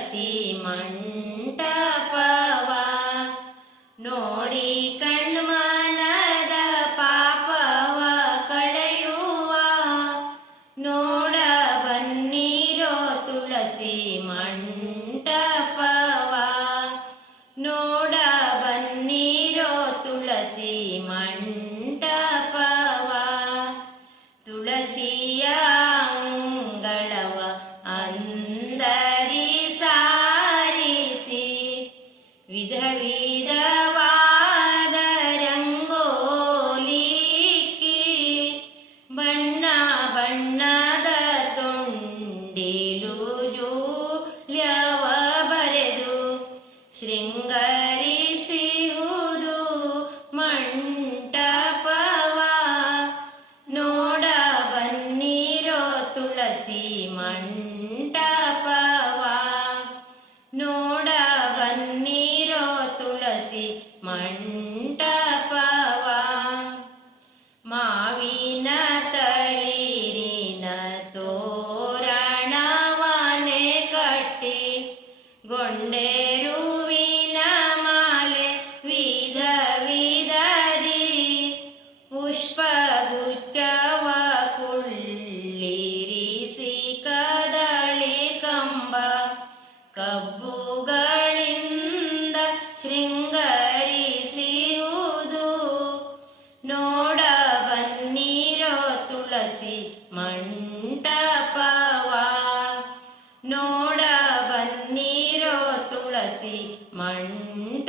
తులసి विधवी ఉంటా ಕಸಿ ಮಂಟಪವಾ. ನೋಡ ಬನ್ನೀರೋ ತುಳಸಿ ಮಂಟ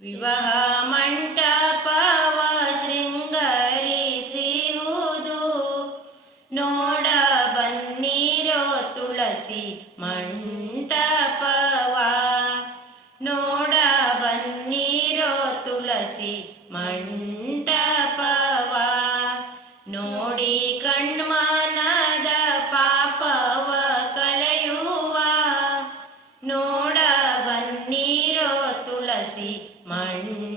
ವಿವಾಹ ಮಂಟಪವ ಶೃಂಗರಿಸಿಹುದು ನೋಡ ಬನ್ನಿರೋ ತುಳಸಿ ಮಂಟಪವ. ನೋಡ ಬನ್ನಿರೋ ತುಳಸಿ ಮಂಟಪವ. ನೋಡಿ my